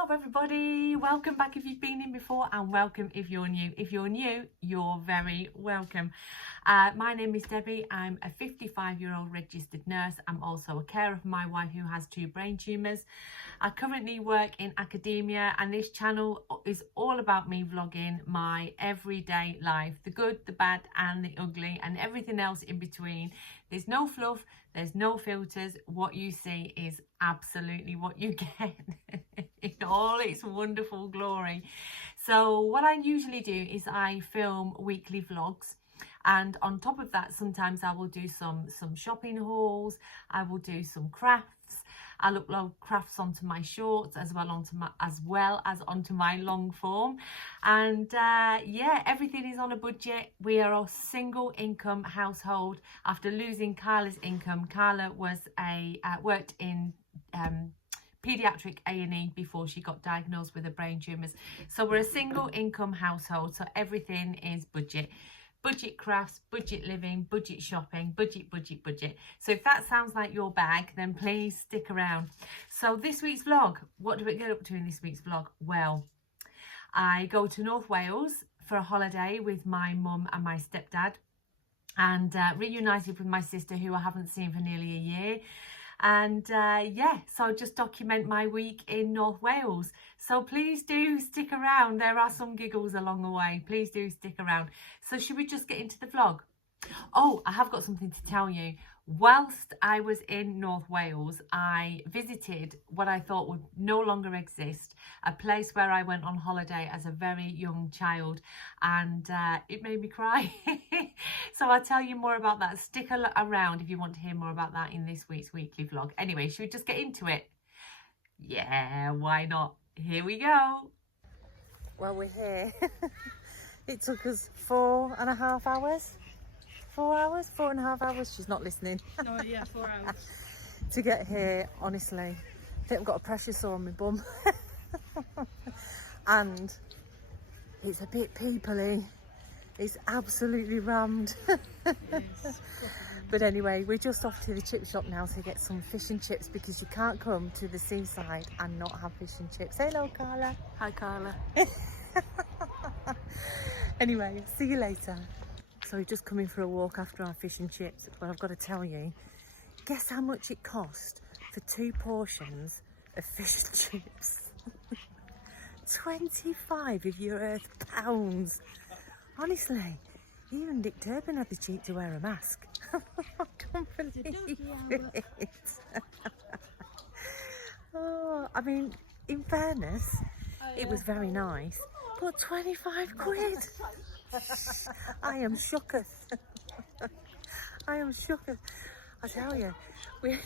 Hello everybody, welcome back if you've been in before, and welcome if you're new. If you're new, you're very welcome. My name is Debbie. I'm a 55-year-old registered nurse. I'm also a carer for my wife who has 2 brain tumours. I currently work in academia, and this channel is all about me vlogging my everyday life, the good, the bad and the ugly and everything else in between. There's no fluff, there's no filters. What you see is absolutely what you get in all its wonderful glory. So what I usually do is I film weekly vlogs, and on top of that sometimes I will do some shopping hauls. I will do some crafts. I'll upload crafts onto my shorts as well as onto my long form. And yeah, everything is on a budget. We are a single income household. After losing Carla's income, Carla was worked in pediatric A&E before she got diagnosed with a brain tumours. So we're a single income household, so everything is budget. Budget crafts, budget living, budget shopping, budget. So if that sounds like your bag, then please stick around. So this week's vlog, what do we get up to in this week's vlog? Well, I go to North Wales for a holiday with my mum and my stepdad, and reunited with my sister who I haven't seen for nearly a year. And yeah, so I'll just document my week in North Wales. So please do stick around. There are some giggles along the way. Please do stick around. So should we just get into the vlog? Oh, I have got something to tell you. Whilst I was in North Wales, I visited what I thought would no longer exist, a place where I went on holiday as a very young child, and it made me cry. So I'll tell you more about that. Stick around if you want to hear more about that in this week's weekly vlog. Anyway, should we just get into it? Yeah, why not? Here we go. Well, we're here. It took us 4.5 hours. 4 hours? 4.5 hours? She's not listening. No, yeah, 4 hours. To get here, honestly. I think I've got a pressure sore on my bum. And it's a bit peoply. It's absolutely rammed. Yes. But anyway, we're just off to the chip shop now to get some fish and chips, because you can't come to the seaside and not have fish and chips. Hello, Carla. Hi, Carla. Anyway, see you later. So we're just coming for a walk after our fish and chips. But I've got to tell you, guess how much it cost for 2 portions of fish and chips? 25 of your earth pounds. Honestly, even Dick Turpin had the cheek to wear a mask. I can't believe it. Oh, I mean, in fairness, it was very nice, but 25 quid. I am shooketh. I am shooketh. I tell you, we're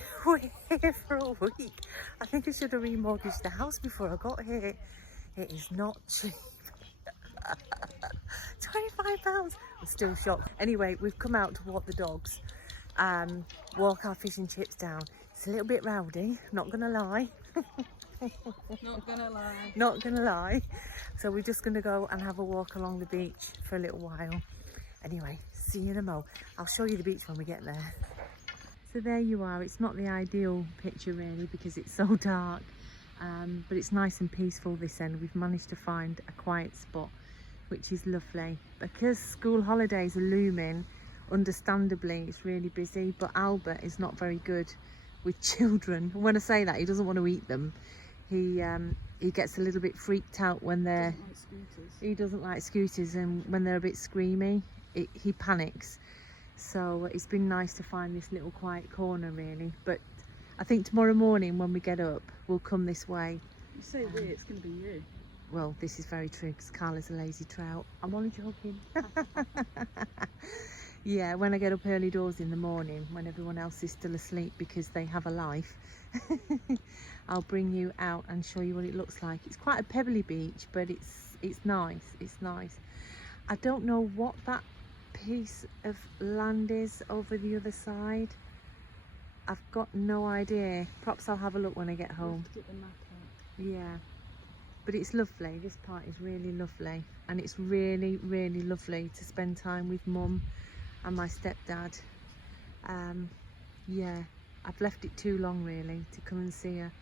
here for a week. I think I should have remortgaged the house before I got here. It is not cheap. £25. I'm still shocked. Anyway, we've come out to walk the dogs, walk our fish and chips down. It's a little bit rowdy, not gonna lie. Not gonna lie. Not gonna lie. So we're just gonna go and have a walk along the beach for a little while. Anyway, see you in a mo. I'll show you the beach when we get there. So there you are. It's not the ideal picture really, because it's so dark, but it's nice and peaceful this end. We've managed to find a quiet spot, which is lovely. Because school holidays are looming, understandably it's really busy, but Albert is not very good with children. When I say that, he doesn't want to eat them. He gets a little bit freaked out when they're... He doesn't like scooters, and when they're a bit screamy, he panics. So it's been nice to find this little quiet corner really. But I think tomorrow morning when we get up, we'll come this way. You say we, it's going to be you. Well, this is very true, because Carla's a lazy trout. I'm only joking. Yeah, when I get up early doors in the morning, when everyone else is still asleep because they have a life, I'll bring you out and show you what it looks like. It's quite a pebbly beach, but it's nice. It's nice. I don't know what that piece of land is over the other side. I've got no idea. Perhaps I'll have a look when I get home. Yeah. But it's lovely. This part is really lovely, and it's really lovely to spend time with Mum and my stepdad. Yeah, I've left it too long really to come and see her.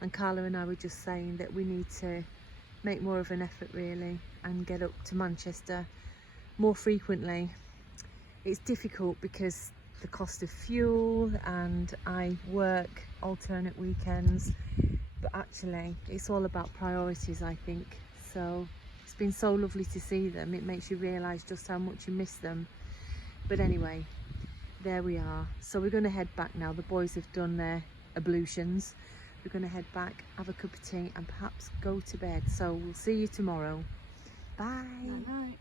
And Carla and I were just saying that we need to make more of an effort really and get up to Manchester more frequently. It's difficult because the cost of fuel, and I work alternate weekends, but actually it's all about priorities, I think. So it's been so lovely to see them. It makes you realise just how much you miss them. But anyway, there we are. So we're going to head back now. The boys have done their ablutions. We're going to head back, have a cup of tea, and perhaps go to bed. So we'll see you tomorrow. Bye. Night.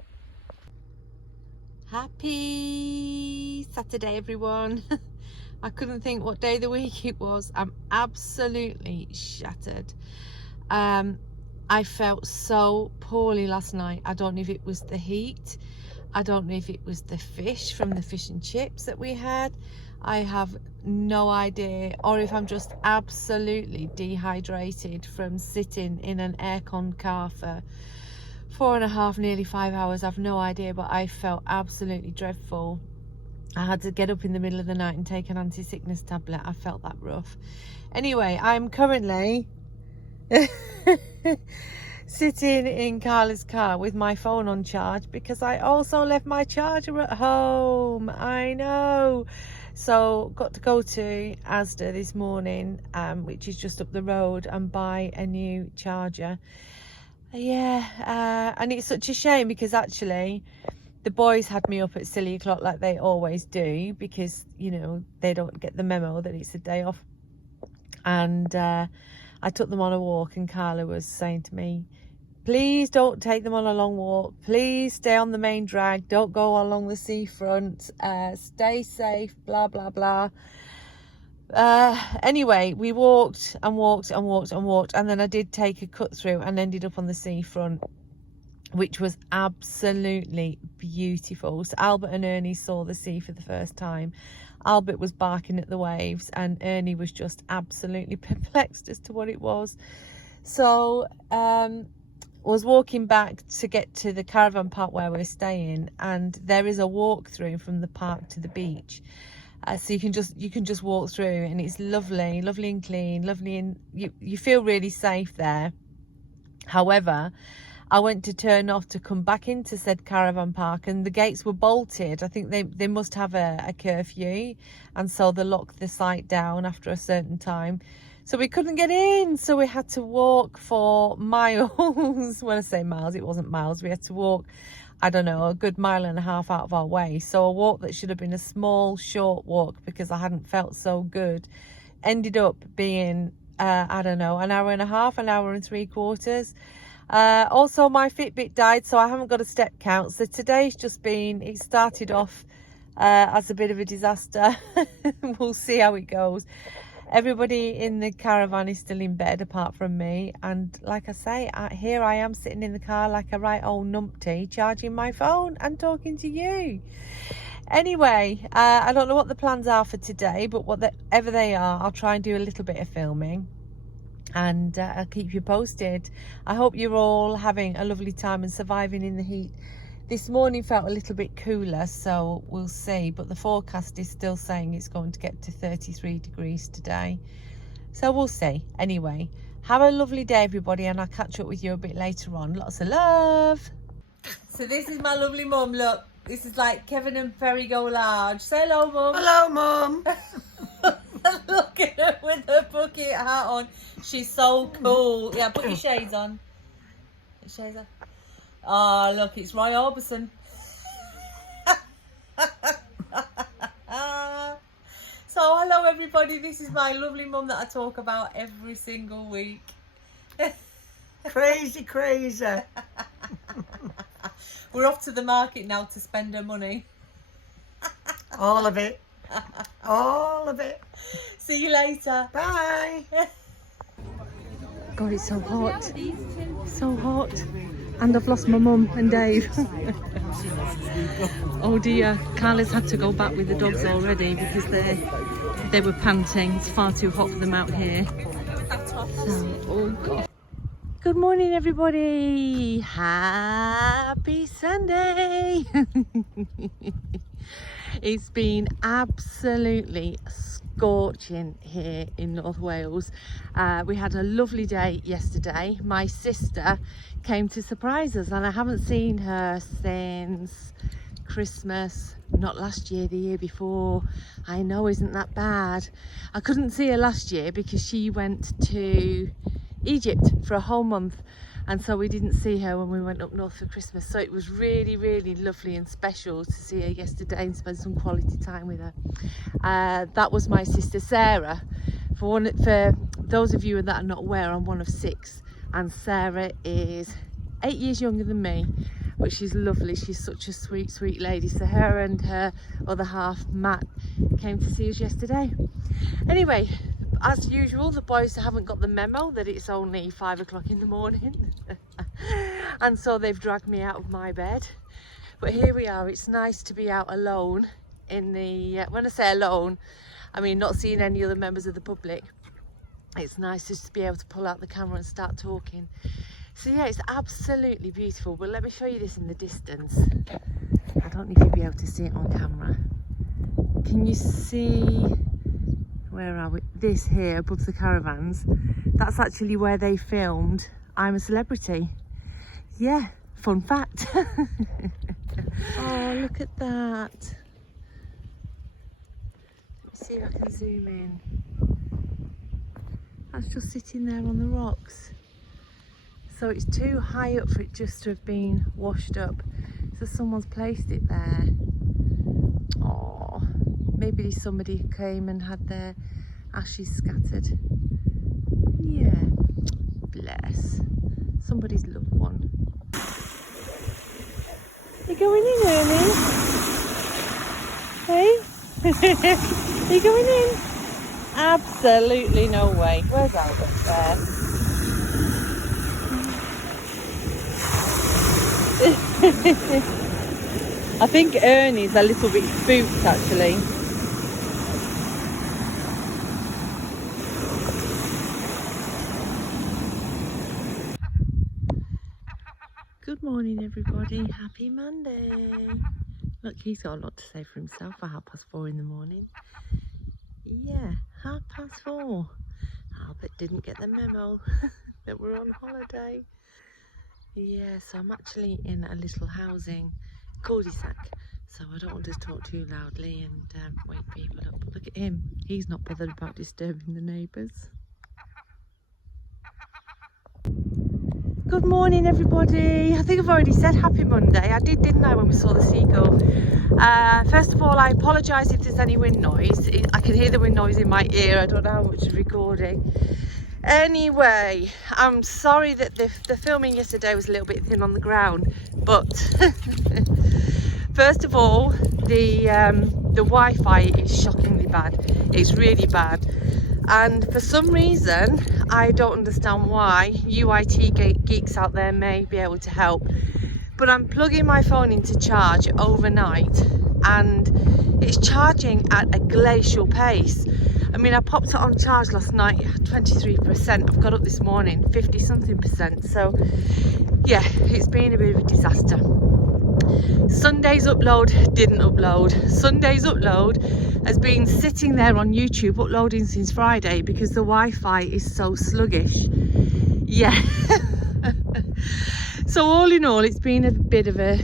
Happy Saturday, everyone. I couldn't think what day of the week it was. I'm absolutely shattered. I felt so poorly last night. I don't know if it was the heat. I don't know if it was the fish from the fish and chips that we had. I have no idea, or if I'm just absolutely dehydrated from sitting in an aircon car for 4.5, nearly 5 hours. I've no idea, but I felt absolutely dreadful. I had to get up in the middle of the night and take an anti-sickness tablet. I felt that rough. Anyway, I'm currently sitting in Carla's car with my phone on charge because I also left my charger at home. I know. So got to go to Asda this morning, which is just up the road, and buy a new charger. Yeah, and it's such a shame because actually the boys had me up at silly o'clock like they always do, because you know they don't get the memo that it's a day off. And I took them on a walk, and Carla was saying to me, please don't take them on a long walk, please stay on the main drag, don't go along the seafront, stay safe, blah blah blah. Anyway, we walked and walked and walked and walked, and then I did take a cut through and ended up on the seafront, which was absolutely beautiful. So Albert and Ernie saw the sea for the first time. Albert was barking at the waves, and Ernie was just absolutely perplexed as to what it was. So was walking back to get to the caravan park where we're staying, and there is a walk through from the park to the beach. So you can just walk through, and it's lovely and clean, lovely, and you feel really safe there. However, I went to turn off to come back into said caravan park, and the gates were bolted. I think they must have a curfew, and so they locked the site down after a certain time. So we couldn't get in, so we had to walk for miles. When I say miles, it wasn't miles. We had to walk, I don't know, a good 1.5 miles out of our way. So a walk that should have been a small, short walk because I hadn't felt so good ended up being, I don't know, 1.5 hours, 1 hour and 3/4. Also, my Fitbit died, so I haven't got a step count. So today's just been, it started off as a bit of a disaster. We'll see how it goes. Everybody in the caravan is still in bed apart from me, and like I say, here I am sitting in the car like a right old numpty, charging my phone and talking to you. Anyway, I don't know what the plans are for today, but whatever they are, I'll try and do a little bit of filming, and I'll keep you posted. I hope you're all having a lovely time and surviving in the heat. This morning felt a little bit cooler, so we'll see, but the forecast is still saying it's going to get to 33 degrees today, so we'll see. Anyway, have a lovely day everybody, and I'll catch up with you a bit later on. Lots of love. So this is my lovely mum. Look, this is like Kevin and Ferry Go Large. Say hello, mum. Hello, Mum. Look at her with her bucket hat on. She's so cool. Yeah, put your shades on. Shades on. Oh, look, it's Roy Orbison. So, hello everybody. This is my lovely mum that I talk about every single week. Crazy. We're off to the market now to spend her money. All of it. All of it. See you later. Bye. God, it's so hot. So hot. And I've lost my mum and Dave. Oh dear, Carla's had to go back with the dogs already because they were panting. It's far too hot for them out here. So, oh God. Good morning everybody. Happy Sunday. It's been absolutely scorching here in North Wales. We had a lovely day yesterday. My sister came to surprise us, and I haven't seen her since Christmas, not last year, the year before. I know, isn't that bad? I couldn't see her last year because she went to Egypt for a whole month, and so we didn't see her when we went up north for Christmas. So it was really, really lovely and special to see her yesterday and spend some quality time with her. That was my sister Sarah. For those of you that are not aware, I'm one of 6, and Sarah is 8 years younger than me, but she's lovely. She's such a sweet, sweet lady. So her and her other half, Matt, came to see us yesterday. Anyway, as usual, the boys haven't got the memo that it's only 5 o'clock in the morning. And so they've dragged me out of my bed. But here we are. It's nice to be out alone in the, when I say alone, I mean not seeing any other members of the public. It's nice just to be able to pull out the camera and start talking. So yeah, it's absolutely beautiful. But let me show you this in the distance. I don't know if you'll be able to see it on camera. Can you see, where are we? This here above the caravans. That's actually where they filmed I'm a Celebrity. Yeah, fun fact. Oh, look at that. Let's see if I can zoom in. That's just sitting there on the rocks. So it's too high up for it just to have been washed up. So someone's placed it there. Oh, maybe somebody came and had their ashes scattered. Yeah, bless. Somebody's loved one. You going in, Ernie? Hey? You going in? Absolutely no way. Where's Albert? There. I think Ernie's a little bit spooked actually. Good morning everybody, happy Monday. Look, he's got a lot to say for himself for 4:30 in the morning. Yeah, 4:30. Albert didn't get the memo that we're on holiday. Yeah, so I'm actually in a little housing cul-de-sac, so I don't want to talk too loudly and wake people up. Look at him, he's not bothered about disturbing the neighbours. Good morning everybody. I think I've already said happy Monday. I did, didn't I, when we saw the seagull. First of all, I apologise if there's any wind noise. I can hear the wind noise in my ear. I don't know how much is recording. Anyway, I'm sorry that the filming yesterday was a little bit thin on the ground, but first of all, the Wi-Fi is shockingly bad. It's really bad, and for some reason I don't understand why. UIT geeks out there may be able to help, but I'm plugging my phone into charge overnight and it's charging at a glacial pace. I mean, I popped it on charge last night, 23%. I've got up this morning, 50 something percent. So yeah, it's been a bit of a disaster. Sunday's upload didn't upload. Sunday's upload has been sitting there on YouTube uploading since Friday because the Wi-Fi is so sluggish. Yeah. So all in all, it's been a bit of a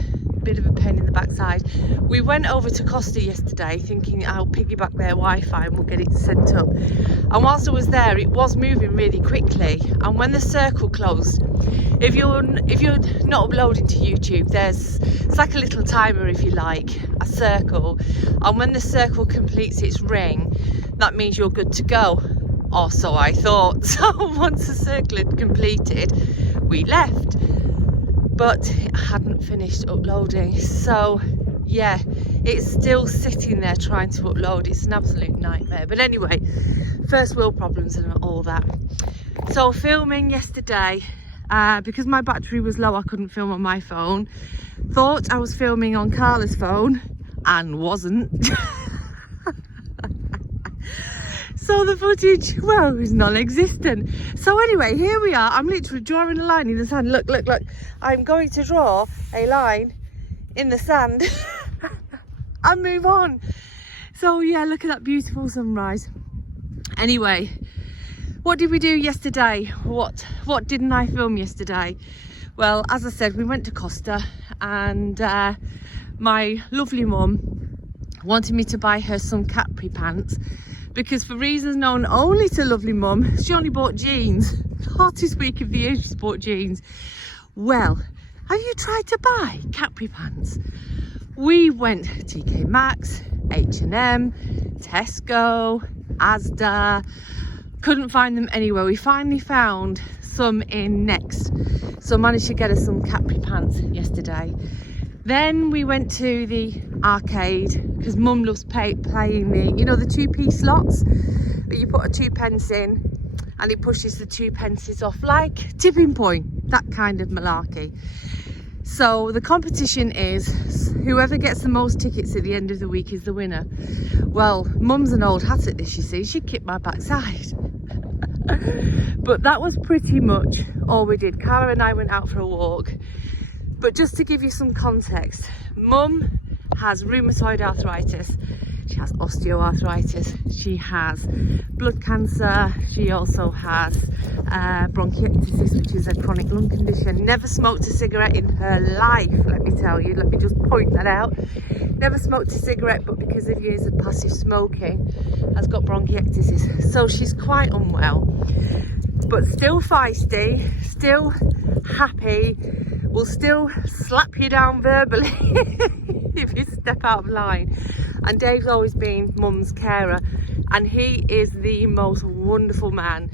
pain in the backside. We went over to Costa yesterday thinking I'll piggyback their Wi-Fi and we'll get it sent up. And whilst I was there, it was moving really quickly. And when the circle closed, if you're not uploading to YouTube, it's like a little timer, if you like, a circle. And when the circle completes its ring, that means you're good to go. Or so I thought. So once the circle had completed, we left. But it hadn't finished uploading, so yeah, it's still sitting there trying to upload. It's an absolute nightmare. But anyway, first world problems and all that. So filming yesterday, because my battery was low, I couldn't film on my phone. Thought I was filming on Carla's phone and wasn't. So the footage, well, is non-existent. So anyway, here we are. I'm literally drawing a line in the sand. Look, look, look. I'm going to draw a line in the sand and move on. So yeah, look at that beautiful sunrise. Anyway, what did we do yesterday? What didn't I film yesterday? Well, as I said, we went to Costa, and my lovely mum wanted me to buy her some capri pants because, for reasons known only to lovely mum, she only bought jeans. Hottest week of the year, she's bought jeans. Well, have you tried to buy capri pants? We went TK Maxx, H&M, Tesco, Asda, couldn't find them anywhere. We finally found some in Next, so managed to get us some capri pants yesterday. Then we went to the arcade because mum loves playing the, you know, the 2p slots that you put a 2p in and it pushes the 2p off like tipping point, that kind of malarkey. So the competition is whoever gets the most tickets at the end of the week is the winner. Well, mum's an old hat at this, you see. She kicked my backside. But that was pretty much all we did. Carla and I went out for a walk. But just to give you some context, mum has rheumatoid arthritis. She has osteoarthritis. She has blood cancer. She also has bronchiectasis, which is a chronic lung condition. Never smoked a cigarette in her life, let me tell you. Let me just point that out. Never smoked a cigarette, but because of years of passive smoking, has got bronchiectasis. So she's quite unwell, but still feisty, still happy, will still slap you down verbally if you step out of line. And Dave's always been mum's carer, and he is the most wonderful man.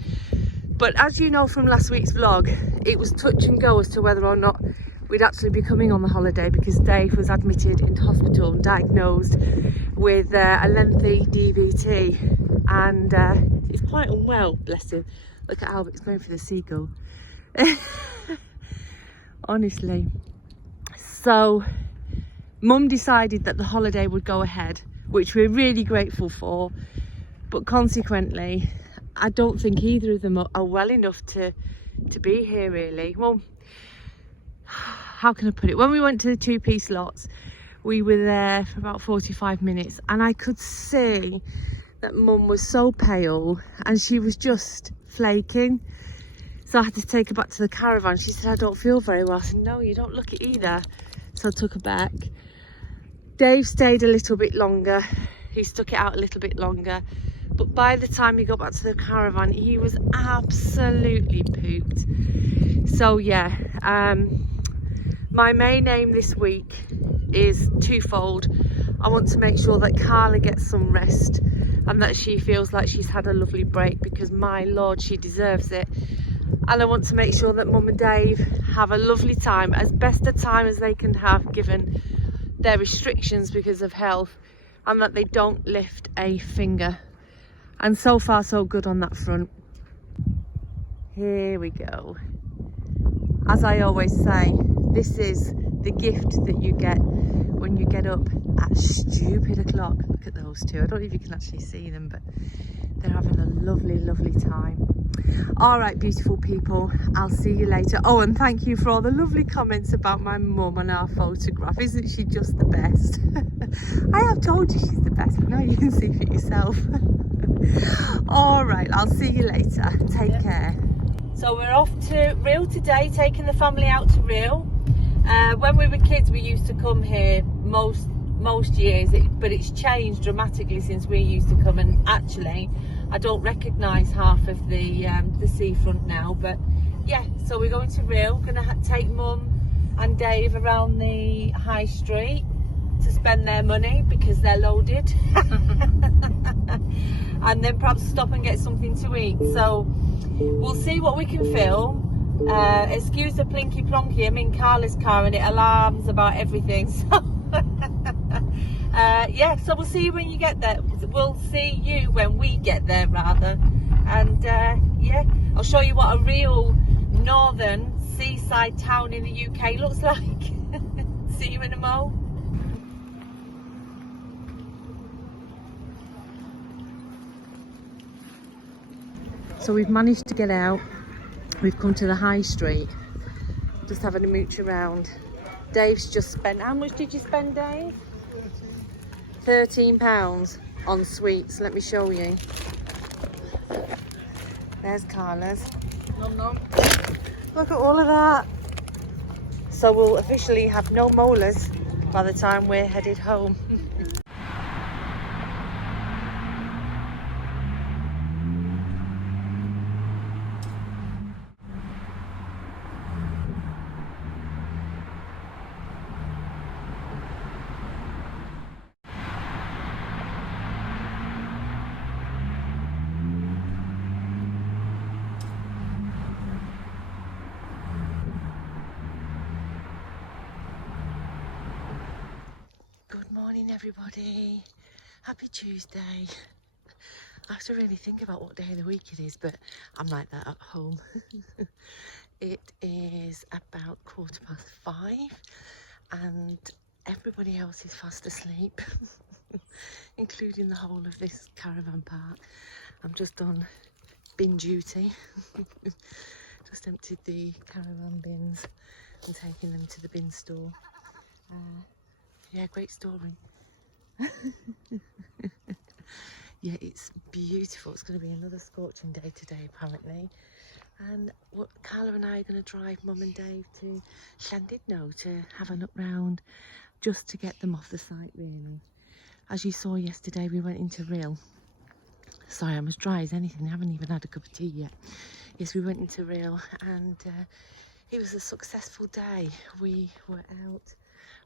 But as you know from last week's vlog, it was touch and go as to whether or not we'd actually be coming on the holiday, because Dave was admitted into hospital and diagnosed with a lengthy DVT, and he's quite unwell, bless him. Look at Albert's going for the seagull. Honestly. So mum decided that the holiday would go ahead, which we're really grateful for, but consequently I don't think either of them are well enough to be here really. Well, how can I put it? When we went to the 2p slots, we were there for about 45 minutes, and I could see that mum was so pale and she was just flaking. So I had to take her back to the caravan. She said, I don't feel very well. I said, no, you don't look it either. So I took her back. Dave stayed a little bit longer. He stuck it out a little bit longer. But by the time he got back to the caravan, he was absolutely pooped. So yeah, my main aim this week is twofold. I want to make sure that Carla gets some rest and that she feels like she's had a lovely break, because my Lord, she deserves it. And I want to make sure that mum and Dave have a lovely time, as best a time as they can have given their restrictions because of health, and that they don't lift a finger. And so far so good on that front. Here we go. As I always say, this is the gift that you get when you get up at stupid o'clock. Look at those two. I don't know if you can actually see them, but they're having a lovely, lovely time. All right, beautiful people, I'll see you later. Oh, and thank you for all the lovely comments about my mum and our photograph. Isn't she just the best? I have told you she's the best, but now you can see for yourself. All right, I'll see you later. Take care. So we're off to Rhyl today, taking the family out to Rhyl. When we were kids, we used to come here most years, but it's changed dramatically since we used to come, and actually I don't recognise half of the seafront now. But yeah, so we're going to Rhyl. Going to take mum and Dave around the high street to spend their money because they're loaded. And then perhaps stop and get something to eat. So we'll see what we can film. Excuse the plinky plonky, I'm in Carla's car and it alarms about everything. So yeah, so we'll see you when you get there. We'll see you when we get there, rather. And yeah, I'll show you what a real northern seaside town in the UK looks like. See you in a mo. So we've managed to get out. We've come to the high street, just having a mooch around. Dave's just spent, how much did you spend, Dave? £13 on sweets. Let me show you. There's Carla's. Nom nom. Look at all of that. So we'll officially have no molars by the time we're headed home. Good morning, everybody. Happy Tuesday. I have to really think about what day of the week it is, but I'm like that at home. It is about 5:15 and everybody else is fast asleep, including the whole of this caravan park. I'm just on bin duty. Just emptied the caravan bins and taking them to the bin store. Yeah, great story. Yeah, it's beautiful. It's going to be another scorching day today, apparently. And Carla and I are going to drive Mum and Dave to Llandudno to have a look round, just to get them off the site, really. As you saw yesterday, we went into Rhyl. Sorry, I'm as dry as anything. I haven't even had a cup of tea yet. Yes, we went into Rhyl, and it was a successful day. We were out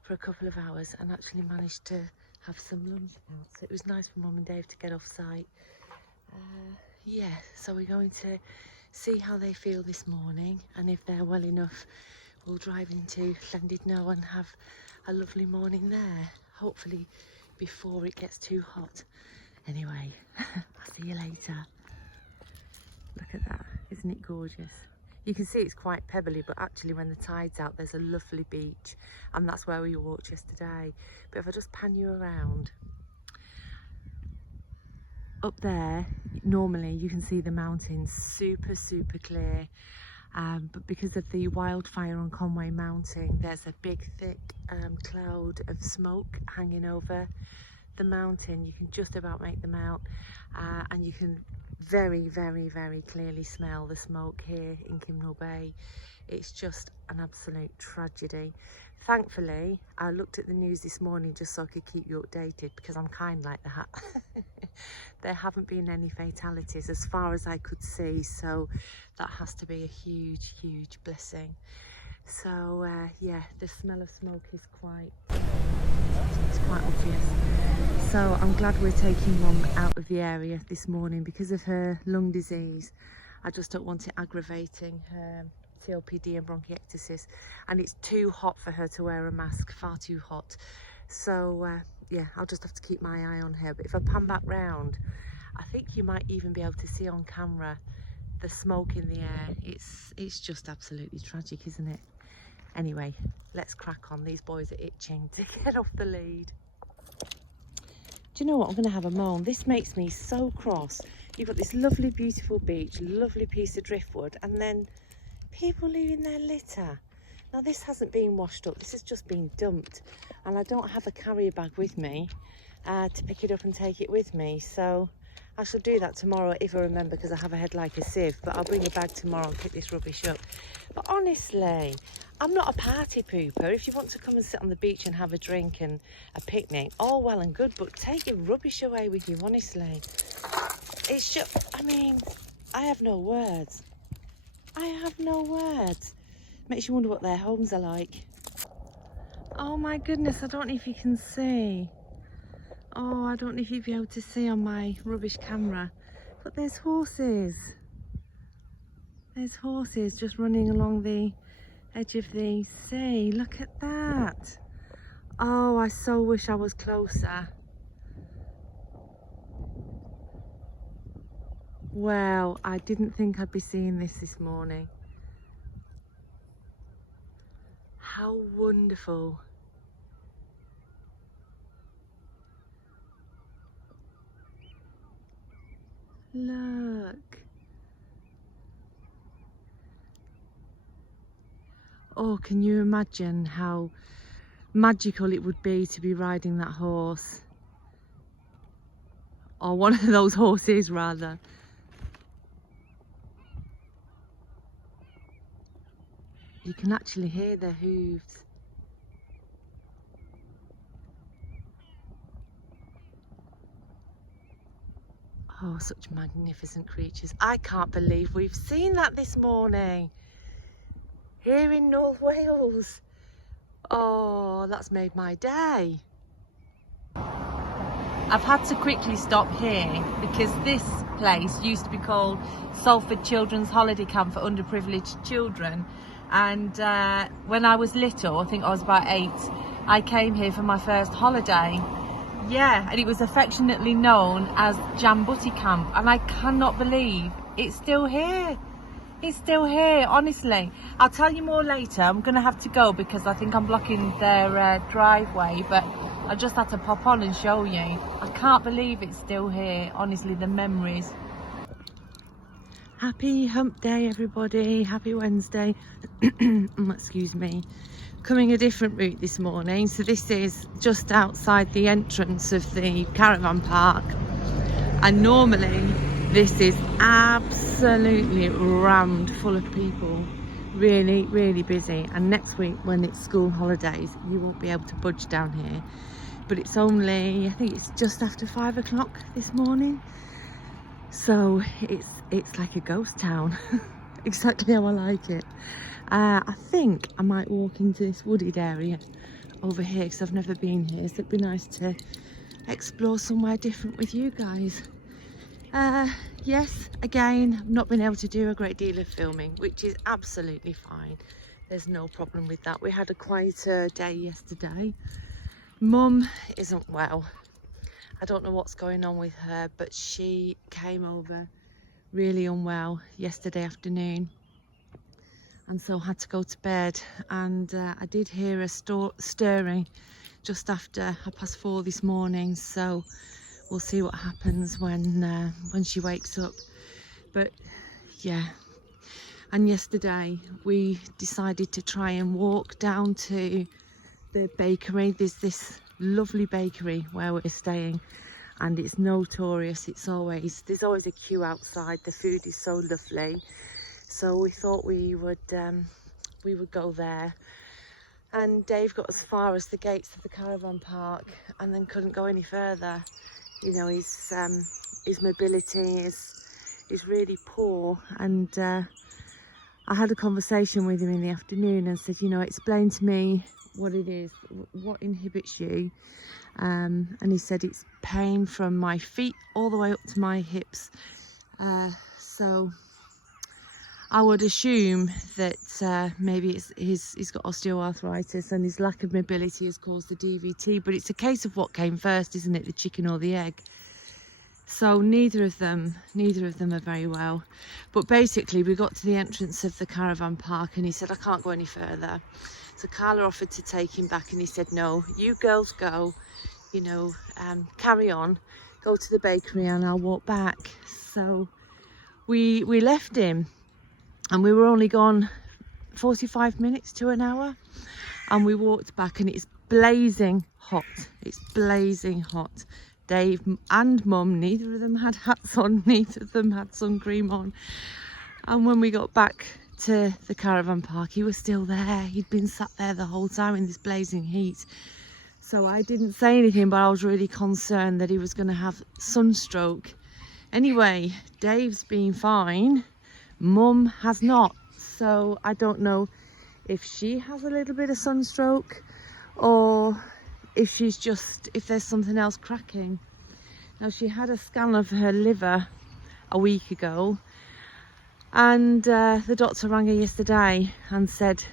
for a couple of hours and actually managed to have some lunch out. So it was nice for Mum and Dave to get off site. Yeah, so we're going to see how they feel this morning, and if they're well enough, we'll drive into Llandudno and have a lovely morning there, hopefully before it gets too hot. Anyway, I'll see you later. Look at that, isn't it gorgeous? You can see it's quite pebbly, but actually when the tide's out there's a lovely beach, and that's where we walked yesterday. But if I just pan you around, up there normally you can see the mountains super clear, but because of the wildfire on Conwy Mountain, there's a big thick cloud of smoke hanging over the mountain. You can just about make them out, and you can very clearly smell the smoke here in Kimnall Bay. It's just an absolute tragedy. Thankfully, I looked at the news this morning just so I could keep you updated, because I'm kind like that. There haven't been any fatalities as far as I could see, so that has to be a huge blessing. So yeah, the smell of smoke is quite obvious. So I'm glad we're taking Mum out of the area this morning because of her lung disease. I just don't want it aggravating her COPD and bronchiectasis, and it's too hot for her to wear a mask, far too hot. So yeah, I'll just have to keep my eye on her. But if I pan back round, I think you might even be able to see on camera the smoke in the air. It's just absolutely tragic, isn't it? Anyway, let's crack on. These boys are itching to get off the lead. Do you know what? I'm going to have a moan. This makes me so cross. You've got this lovely, beautiful beach, lovely piece of driftwood, and then people leaving their litter. Now, this hasn't been washed up. This has just been dumped. And I don't have a carrier bag with me to pick it up and take it with me. So I shall do that tomorrow if I remember, because I have a head like a sieve. But I'll bring a bag tomorrow and pick this rubbish up. But honestly, I'm not a party pooper. If you want to come and sit on the beach and have a drink and a picnic, all well and good, but take your rubbish away with you, honestly. It's just, I mean, I have no words. I have no words. Makes you wonder what their homes are like. Oh my goodness, I don't know if you can see. Oh, I don't know if you'd be able to see on my rubbish camera, but there's horses. There's horses just running along the edge of the sea. Look at that. Oh, I so wish I was closer. Well, I didn't think I'd be seeing this morning. How wonderful. Look. Oh, can you imagine how magical it would be to be riding that horse? Or one of those horses, rather. You can actually hear their hooves. Oh, such magnificent creatures. I can't believe we've seen that this morning here in North Wales. Oh, that's made my day. I've had to quickly stop here because this place used to be called Salford Children's Holiday Camp for underprivileged children. And when I was little, I think I was about 8, I came here for my first holiday. Yeah, and it was affectionately known as Jambutti Camp, and I cannot believe it's still here. It's still here, honestly. I'll tell you more later. I'm going to have to go because I think I'm blocking their driveway, but I just had to pop on and show you. I can't believe it's still here, honestly, the memories. Happy hump day, everybody. Happy Wednesday. Excuse me. Coming a different route this morning. So this is just outside the entrance of the caravan park. And normally this is absolutely rammed full of people. Really, really busy. And next week when it's school holidays, you won't be able to budge down here. But it's only, I think it's just after 5 o'clock this morning. So it's like a ghost town. Exactly how I like it. I think I might walk into this wooded area over here because I've never been here, so it'd be nice to explore somewhere different with you guys. Yes, again, I've not been able to do a great deal of filming, which is absolutely fine. There's no problem with that. We had a quieter day yesterday. Mum isn't well. I don't know what's going on with her, but she came over really unwell yesterday afternoon, and so had to go to bed. And I did hear her stirring just after 4:30 this morning, so we'll see what happens when she wakes up. But yeah, and yesterday we decided to try and walk down to the bakery. There's this lovely bakery where we're staying, and it's notorious. There's always a queue outside. The food is so lovely, so we thought we would go there. And Dave got as far as the gates of the caravan park and then couldn't go any further. You know, his mobility is really poor, and I had a conversation with him in the afternoon and said, you know, explain to me what it is, what inhibits you. And he said it's pain from my feet all the way up to my hips. So I would assume that maybe he's got osteoarthritis, and his lack of mobility has caused the DVT. But it's a case of what came first, isn't it? The chicken or the egg? So neither of them are very well. But basically we got to the entrance of the caravan park and he said, I can't go any further. So Carla offered to take him back, and he said, no, you girls go, you know, carry on, go to the bakery and I'll walk back. So we left him, and we were only gone 45 minutes to an hour, and we walked back, and it's blazing hot. It's blazing hot. Dave and Mum, neither of them had hats on, neither of them had sun cream on. And when we got back to the caravan park, he was still there. He'd been sat there the whole time in this blazing heat. So I didn't say anything, but I was really concerned that he was going to have sunstroke. Anyway, Dave's been fine. Mum has not. So I don't know if she has a little bit of sunstroke or if there's something else cracking. Now, she had a scan of her liver a week ago, and the doctor rang her yesterday and said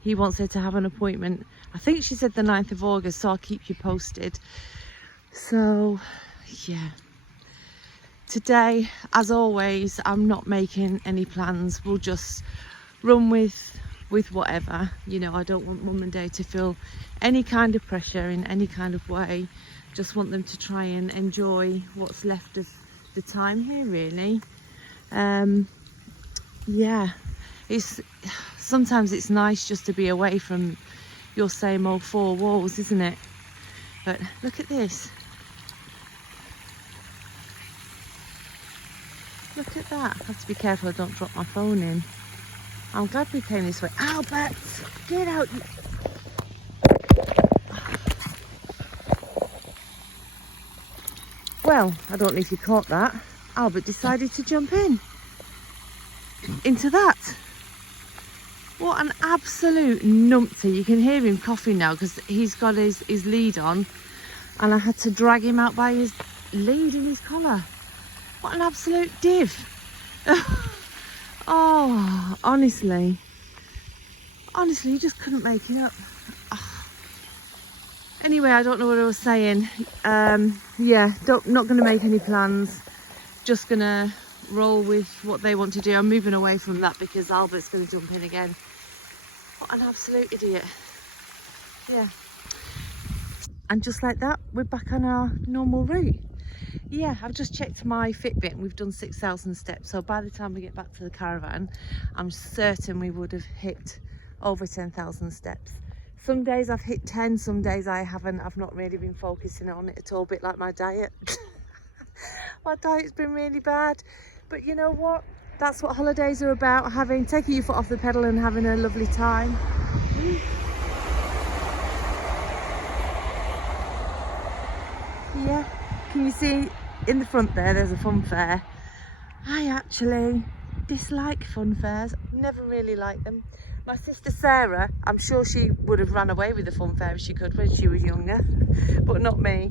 he wants her to have an appointment. I think she said the 9th of August, so I'll keep you posted. So yeah, today, as always, I'm not making any plans. We'll just run with whatever. You know, I don't want Mum and Dad to feel any kind of pressure in any kind of way. Just want them to try and enjoy what's left of the time here, really. Yeah, sometimes it's nice just to be away from your same old four walls, isn't it? But look at this. Look at that. I have to be careful I don't drop my phone in. I'm glad we came this way. Albert, get out. Well, I don't know if you caught that. Albert decided to jump into that. What an absolute numpty. You can hear him coughing now because he's got his lead on, and I had to drag him out by his lead in his collar. What an absolute div. Oh, honestly, you just couldn't make it up. Oh. Anyway, I don't know what I was saying. Yeah, not going to make any plans. Just going to roll with what they want to do. I'm moving away from that because Albert's going to jump in again. What an absolute idiot. Yeah. And just like that, we're back on our normal route. Yeah, I've just checked my Fitbit and we've done 6,000 steps. So by the time we get back to the caravan, I'm certain we would have hit over 10,000 steps. Some days I've hit 10, some days I haven't. I've not really been focusing on it at all, a bit like my diet. My diet's been really bad. But you know what? That's what holidays are about, taking your foot off the pedal and having a lovely time. Yeah, can you see in the front there's a fun fair. I actually dislike fun fairs, never really liked them. My sister Sarah, I'm sure she would have run away with the fun fair if she could when she was younger, but not me.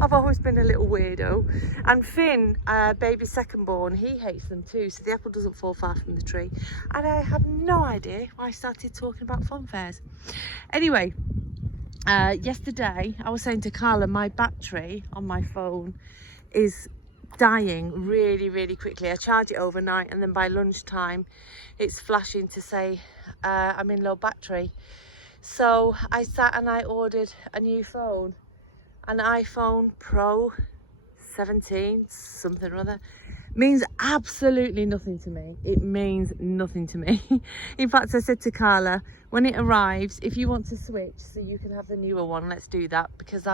I've always been a little weirdo. And Finn, baby second born, he hates them too, so the apple doesn't fall far from the tree. And I have no idea why I started talking about fun fairs. Anyway, yesterday I was saying to Carla, my battery on my phone is dying really quickly. I charge it overnight and then by lunchtime it's flashing to say I'm in low battery. So I sat and I ordered a new phone, an iPhone Pro 17 something or other. Means absolutely nothing to me. It means nothing to me. In fact, I said to Carla, when it arrives, if you want to switch so you can have the newer one, let's do that, because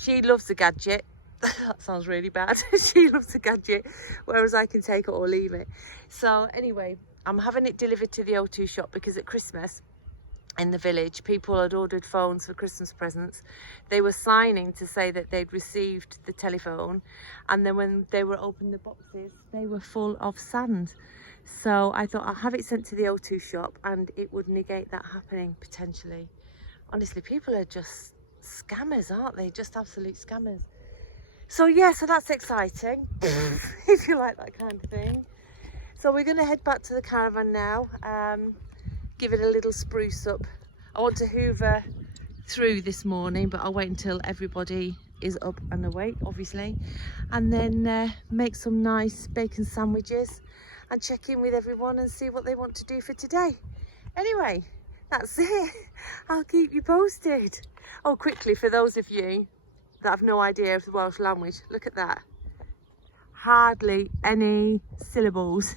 she loves the gadget. That sounds really bad. She loves the gadget, whereas I can take it or leave it. So anyway, I'm having it delivered to the O2 shop because at Christmas in the village, people had ordered phones for Christmas presents. They were signing to say that they'd received the telephone, and then when they were opening the boxes, they were full of sand. So I thought I'll have it sent to the O2 shop and it would negate that happening potentially. Honestly, people are just scammers, aren't they? Just absolute scammers. So yeah, so that's exciting if you like that kind of thing. So we're going to head back to the caravan now, give it a little spruce up. I want to hoover through this morning, but I'll wait until everybody is up and awake, obviously, and then make some nice bacon sandwiches and check in with everyone and see what they want to do for today. Anyway, that's it. I'll keep you posted. Oh, quickly, for those of you that have no idea of the Welsh language, look at that. Hardly any syllables.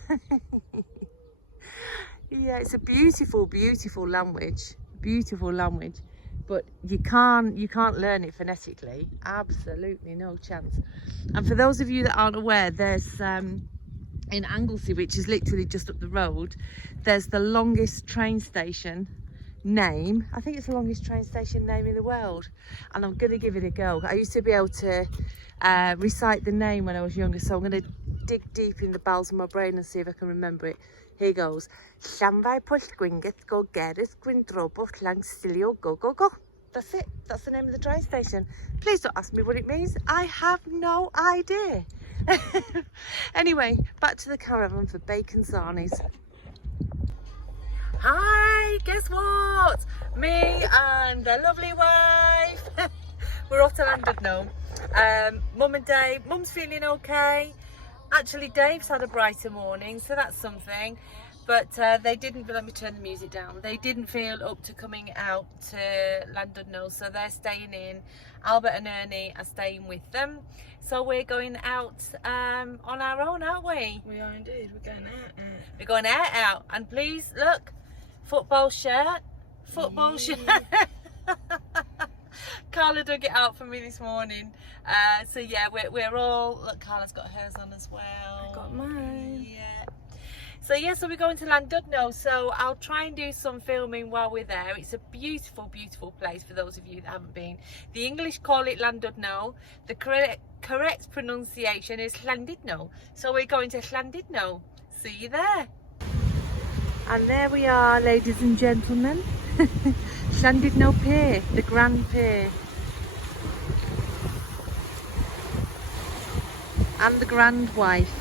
Yeah, it's a beautiful language, but you can't learn it phonetically. Absolutely no chance. And for those of you that aren't aware, there's in Anglesey, which is literally just up the road, there's the longest train station name. I think it's the longest train station name in the world, and I'm gonna give it a go. I used to be able to recite the name when I was younger, so I'm gonna dig deep in the bowels of my brain and see if I can remember it. Here goes. Llanfai Pwll Gwyngyth go Gerith Gwyndrobwll Lang Stilio go. That's it. That's the name of the train station. Please don't ask me what it means. I have no idea. Anyway, back to the caravan for bacon sarnies. Hi, guess what? Me and the lovely wife. We're off to Llandudno. Mum and Dave. Mum's feeling okay. Actually, Dave's had a brighter morning, so that's something. But they didn't, let me turn the music down. They didn't feel up to coming out to Llandudno, so they're staying in. Albert and Ernie are staying with them. So we're going out on our own, aren't we? We are indeed. We're going out. We're going out. And please, look, football shirt. Shirt. Carla dug it out for me this morning. So yeah, we're all, look, Carla's got hers on as well. I got mine. Yeah. So yeah, so we're going to Llandudno, so I'll try and do some filming while we're there. It's a beautiful, beautiful place for those of you that haven't been. The English call it Llandudno. The correct pronunciation is Llandudno. So we're going to Llandudno. See you there. And there we are, ladies and gentlemen. Llandudno Pier, the Grand Pier. And the Grand Wife.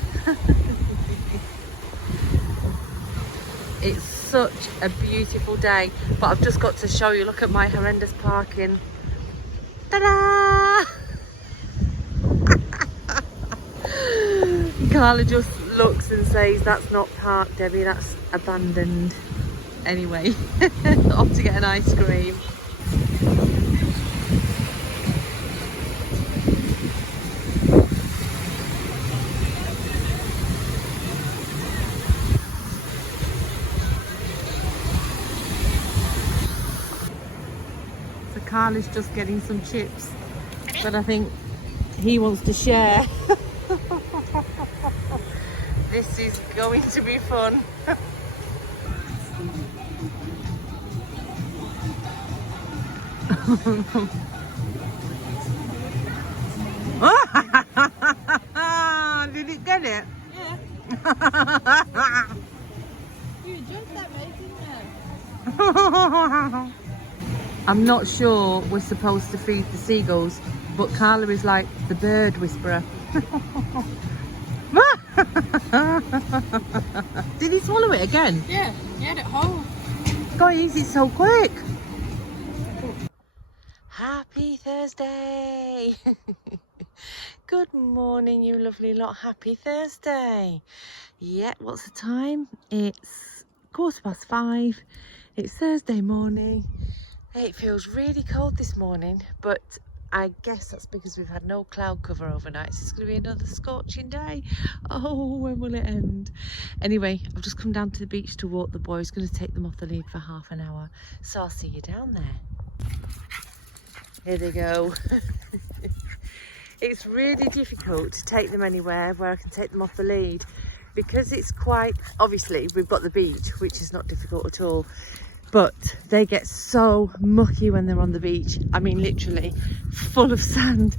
It's such a beautiful day, but I've just got to show you, look at my horrendous parking. Ta-da! Carla just looks and says, that's not parked, Debbie, that's abandoned. Anyway, off to get an ice cream. Carla's just getting some chips, but I think he wants to share. This is going to be fun. Did it get it? Yeah. You jumped that way, didn't you? I'm not sure we're supposed to feed the seagulls, but Carla is like the bird whisperer. Did he swallow it again? Yeah, he had it whole. Guys, it's so quick. Happy Thursday. Good morning, you lovely lot. Happy Thursday. Yeah, what's the time? It's 5:15. It's Thursday morning. It feels really cold this morning, but I guess that's because we've had no cloud cover overnight, so it's going to be another scorching day. Oh, when will it end? Anyway, I've just come down to the beach to walk the boys. Going to take them off the lead for half an hour, so I'll see you down there. Here they go. It's really difficult to take them anywhere where I can take them off the lead, because it's quite, obviously we've got the beach, which is not difficult at all, but they get so mucky when they're on the beach. I mean, literally full of sand,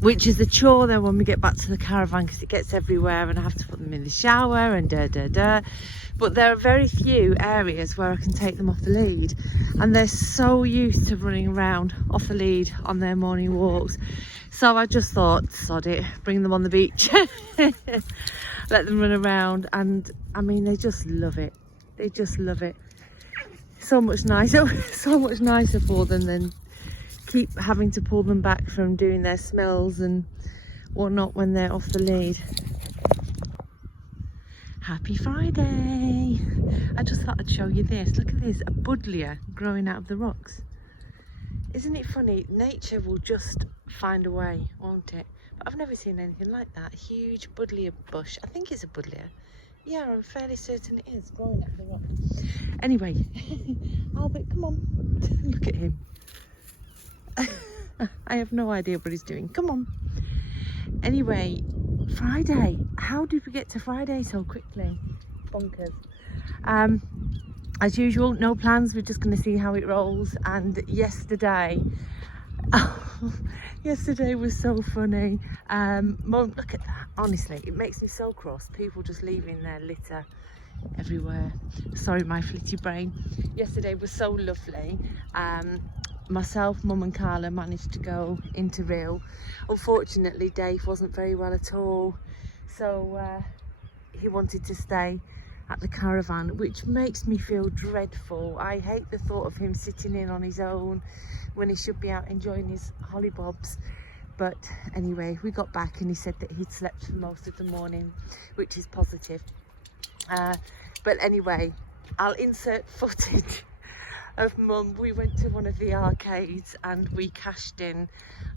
which is a chore then when we get back to the caravan, because it gets everywhere and I have to put them in the shower and but there are very few areas where I can take them off the lead, and they're so used to running around off the lead on their morning walks. So I just thought, sod it, bring them on the beach. Let them run around, and I mean, they just love it. They just love it. So much nicer, so much nicer for them than keep having to pull them back from doing their smells and whatnot when they're off the lead. Happy Friday. I just thought I'd show you this. Look at this, a buddleia growing out of the rocks. Isn't it funny? Nature will just find a way, won't it? But I've never seen anything like that. A huge buddleia bush. I think it's a buddleia. Yeah, I'm fairly certain it is, growing out of the rock. Anyway, Albert, come on. Look at him. I have no idea what he's doing. Come on. Anyway, Friday. How did we get to Friday so quickly? Bonkers. As usual, no plans. We're just going to see how it rolls. And yesterday... yesterday was so funny. Mum, look at that. Honestly, it makes me so cross. People just leaving their litter everywhere. Sorry, my flitty brain. Yesterday was so lovely. Myself, Mum and Carla managed to go into Rhyl. Unfortunately, Dave wasn't very well at all, so he wanted to stay at the caravan, which makes me feel dreadful. I hate the thought of him sitting in on his own when he should be out enjoying his hollybobs. But anyway, we got back and he said that he'd slept for most of the morning, which is positive. But anyway, I'll insert footage of Mum. We went to one of the arcades and we cashed in,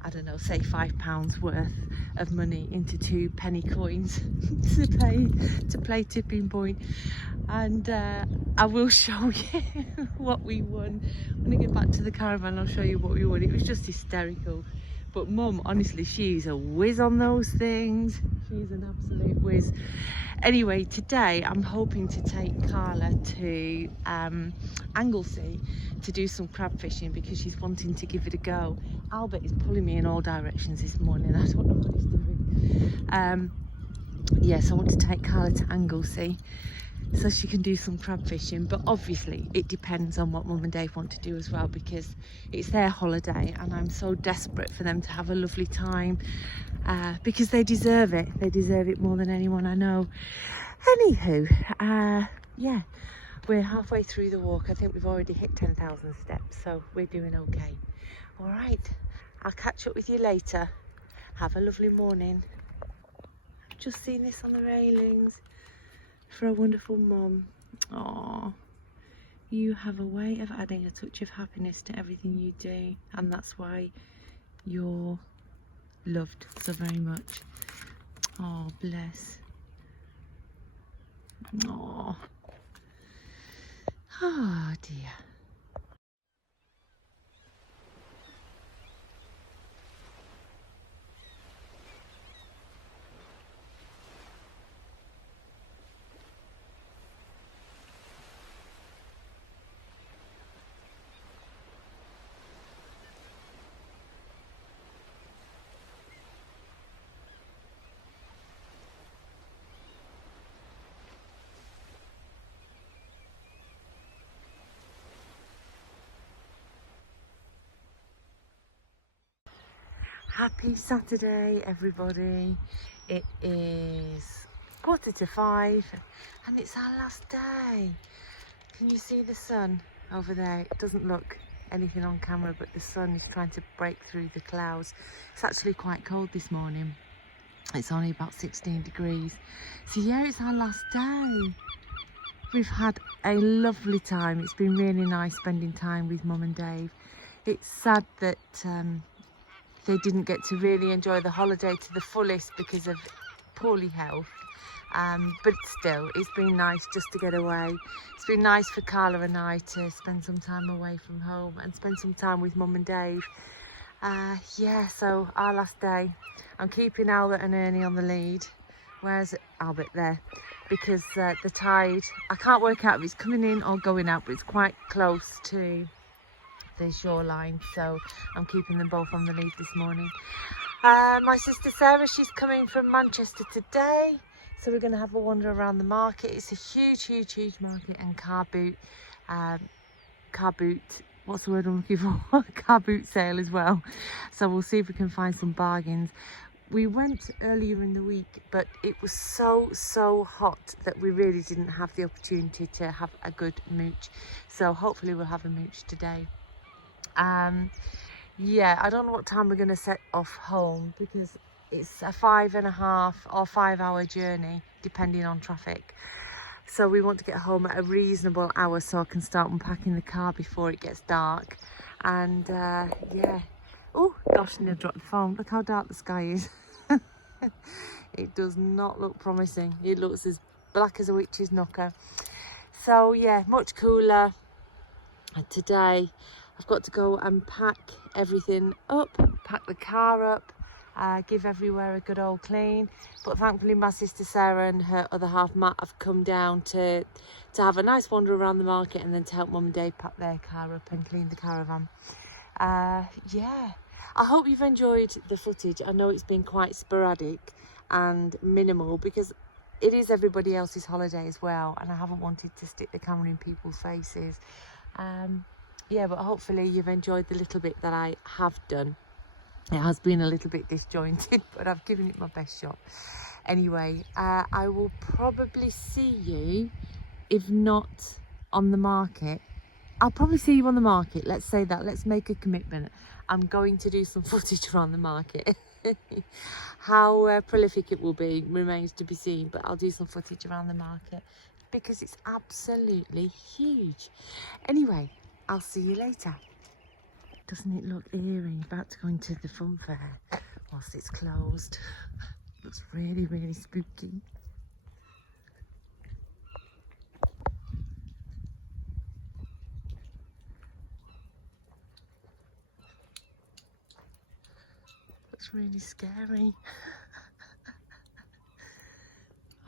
I don't know, say £5 worth of money into 2 penny coins to play tipping point. And I will show you what we won when I get back to the caravan. I'll show you what we won. It was just hysterical. But Mum, honestly, she's a whiz on those things. She's an absolute whiz. Anyway, today I'm hoping to take Carla to Anglesey to do some crab fishing because she's wanting to give it a go. Albert is pulling me in all directions this morning. I don't know what he's doing. Yes, I want to take Carla to Anglesey so she can do some crab fishing, but obviously it depends on what Mum and Dave want to do as well, because it's their holiday and I'm so desperate for them to have a lovely time, because they deserve it. They deserve it more than anyone I know. Anywho, yeah, we're halfway through the walk. I think we've already hit 10,000 steps, so we're doing okay. All right, I'll catch up with you later. Have a lovely morning. I've just seen this on the railings for a wonderful mum. Aww, you have a way of adding a touch of happiness to everything you do, and that's why you're loved so very much. Oh, bless. Aww. Oh dear. Happy Saturday, everybody. It is 4:45 and it's our last day. Can you see the sun over there? It doesn't look anything on camera, but the sun is trying to break through the clouds. It's actually quite cold this morning. It's only about 16 degrees. So yeah, it's our last day. We've had a lovely time. It's been really nice spending time with Mum and Dave. It's sad that they didn't get to really enjoy the holiday to the fullest because of poorly health, but still, it's been nice just to get away. It's been nice for Carla and I to spend some time away from home and spend some time with Mum and Dave. Yeah, so our last day. I'm keeping Albert and Ernie on the lead. Where's Albert? There, because the tide, I can't work out if it's coming in or going out, but it's quite close to the shoreline, so I'm keeping them both on the lead this morning. My sister Sarah, she's coming from Manchester today, so we're going to have a wander around the market. It's a huge market, and car boot, what's the word I'm looking for? Car boot sale as well, so we'll see if we can find some bargains. We went earlier in the week, but it was so hot that we really didn't have the opportunity to have a good mooch, so hopefully we'll have a mooch today. Yeah, I don't know what time we're going to set off home, because it's a 5.5 or 5 hour journey depending on traffic, so we want to get home at a reasonable hour so I can start unpacking the car before it gets dark. And yeah, oh gosh, I dropped the phone. Look how dark the sky is. It does not look promising. It looks as black as a witch's knocker. So yeah, much cooler. And today I've got to go and pack everything up, pack the car up, give everywhere a good old clean. But thankfully my sister Sarah and her other half Matt have come down to have a nice wander around the market, and then to help Mum and Dave pack their car up and clean the caravan. Yeah, I hope you've enjoyed the footage. I know it's been quite sporadic and minimal because it is everybody else's holiday as well, and I haven't wanted to stick the camera in people's faces. Yeah, but hopefully you've enjoyed the little bit that I have done. It has been a little bit disjointed, but I've given it my best shot. Anyway, I will probably see you, if not on the market. I'll probably see you on the market. Let's say that. Let's make a commitment. I'm going to do some footage around the market. How prolific it will be remains to be seen, but I'll do some footage around the market because it's absolutely huge. Anyway, I'll see you later. Doesn't it look eerie? About to go into the fun fair whilst it's closed. Looks really spooky. looks really scary.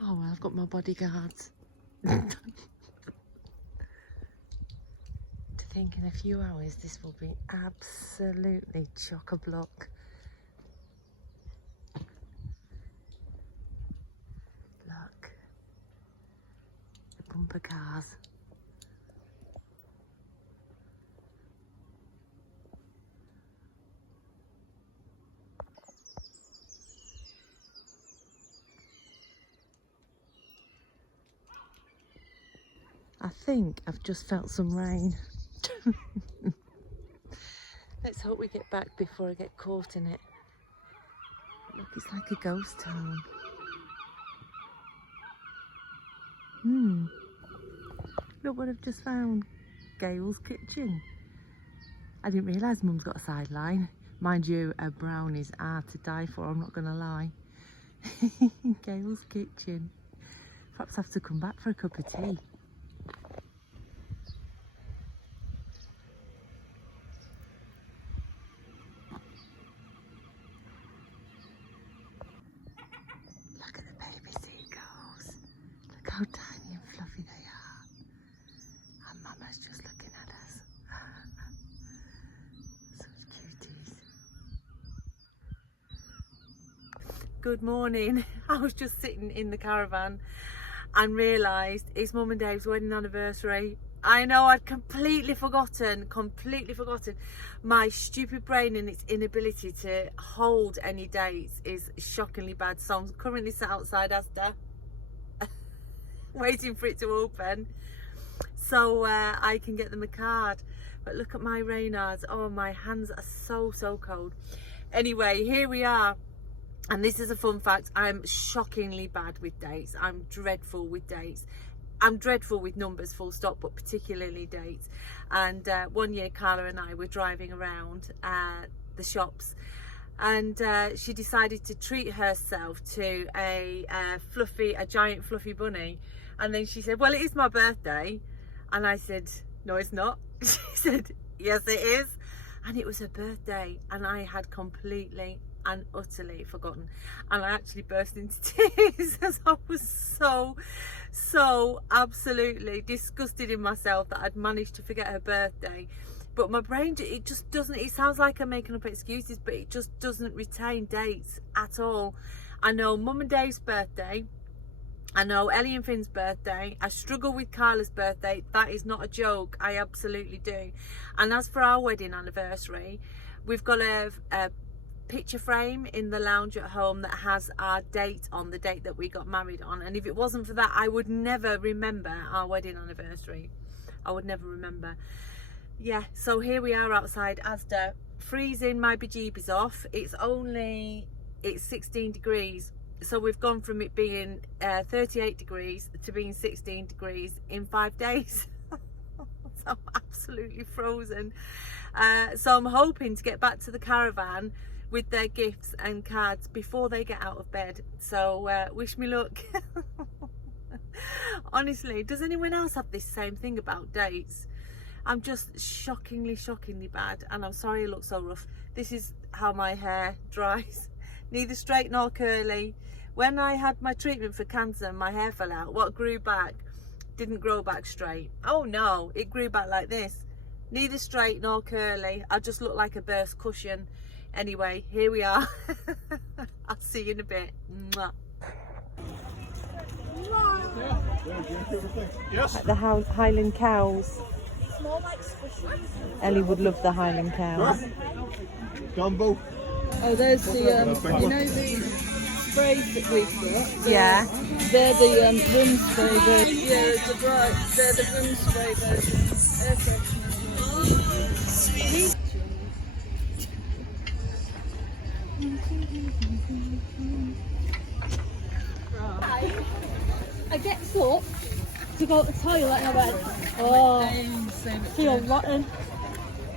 Oh well, I've got my bodyguards. To think in a few hours this will be absolutely chock-a-block. Look, the bumper cars. I think I've just felt some rain. Let's hope we get back before I get caught in it. Look, it's like a ghost town. Look what I've just found. Gail's kitchen. I didn't realise Mum's got a sideline. Mind you, her brownies are to die for, I'm not going to lie. Gail's kitchen. Perhaps I have to come back for a cup of tea. Look at the baby seagulls. Look how tiny and fluffy they are. And Mama's just looking at us. Such cuties. Good morning. I was just sitting in the caravan and realised it's Mum and Dave's wedding anniversary. I know, I'd completely forgotten. My stupid brain and its inability to hold any dates is shockingly bad. So I'm currently sat outside Asda waiting for it to open so I can get them a card. But look at my Reynards. Oh, my hands are so cold. Anyway, here we are. And this is a fun fact. I'm shockingly bad with dates. I'm dreadful with dates. I'm dreadful with numbers, full stop, but particularly dates. And one year Carla and I were driving around the shops, and she decided to treat herself to a giant fluffy bunny. And then she said, well, it is my birthday. And I said, no, it's not. She said, yes, it is. And it was her birthday, and I had completely and utterly forgotten, and I actually burst into tears as I was so absolutely disgusted in myself that I'd managed to forget her birthday. But my brain, it just doesn't, it sounds like I'm making up excuses, but it just doesn't retain dates at all. I know Mum and Dave's birthday, I know Ellie and Finn's birthday, I struggle with Carla's birthday. That is not a joke, I absolutely do. And as for our wedding anniversary, we've got a picture frame in the lounge at home that has our date on, the date that we got married on. And if it wasn't for that, I would never remember our wedding anniversary. I would never remember. Yeah, so here we are outside Asda, freezing my bejeebies off. It's 16 degrees. So we've gone from it being 38 degrees to being 16 degrees in 5 days. So I'm absolutely frozen. So I'm hoping to get back to the caravan with their gifts and cards before they get out of bed. So wish me luck. Honestly, does anyone else have this same thing about dates? I'm just shockingly bad, and I'm sorry I look so rough. This is how my hair dries, neither straight nor curly. When I had my treatment for cancer, my hair fell out. What grew back didn't grow back straight. Oh no, it grew back like this, neither straight nor curly. I just look like a burst cushion. Anyway, here we are. I'll see you in a bit. Mwah. Yes. At the Highland cows. Ellie would love the Highland cows. Dumbo. Oh, there's the, you know the sprays that we've got? Yeah. They're the room spray version. Yeah, they're the room spray version. Air freshener. I get up to go to the toilet and I went, oh, I feel rotten.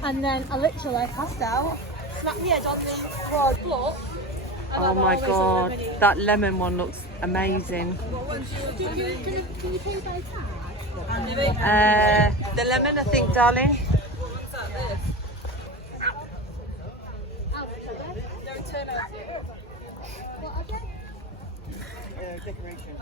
And then I literally passed out, smacked my head on the floor, look. Oh my god, that lemon one looks amazing. Can you pay by card? The lemon, I think, darling. I'll pay. decoration.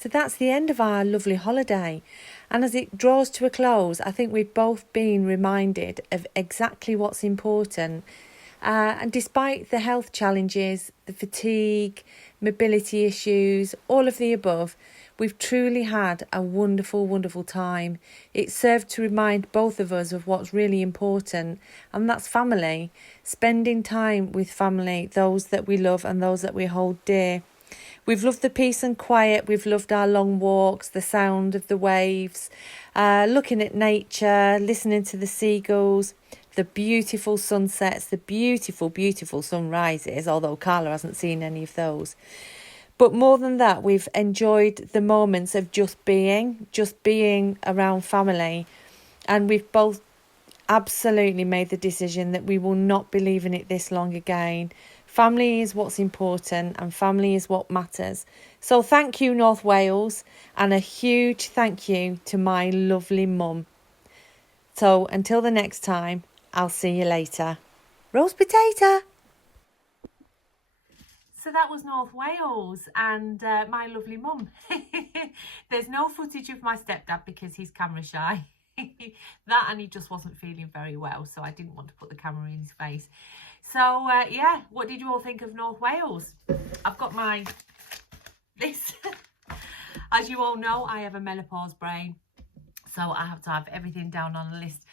So that's the end of our lovely holiday. And as it draws to a close, I think we've both been reminded of exactly what's important. And despite the health challenges, the fatigue, mobility issues, all of the above, we've truly had a wonderful, wonderful time. It served to remind both of us of what's really important, and that's family. Spending time with family, those that we love and those that we hold dear. We've loved the peace and quiet. We've loved our long walks, the sound of the waves, looking at nature, listening to the seagulls, the beautiful sunsets, the beautiful, beautiful sunrises, although Carla hasn't seen any of those. But more than that, we've enjoyed the moments of just being around family. And we've both absolutely made the decision that we will not be leaving it this long again. Family is what's important and family is what matters. So thank you, North Wales, and a huge thank you to my lovely mum. So until the next time, I'll see you later. Roast potato! So that was North Wales and my lovely mum. There's no footage of my stepdad because he's camera shy. That and he just wasn't feeling very well, so I didn't want to put the camera in his face. So yeah, what did you all think of North Wales? I've got this. As you all know, I have a menopause brain, so I have to have everything down on a list.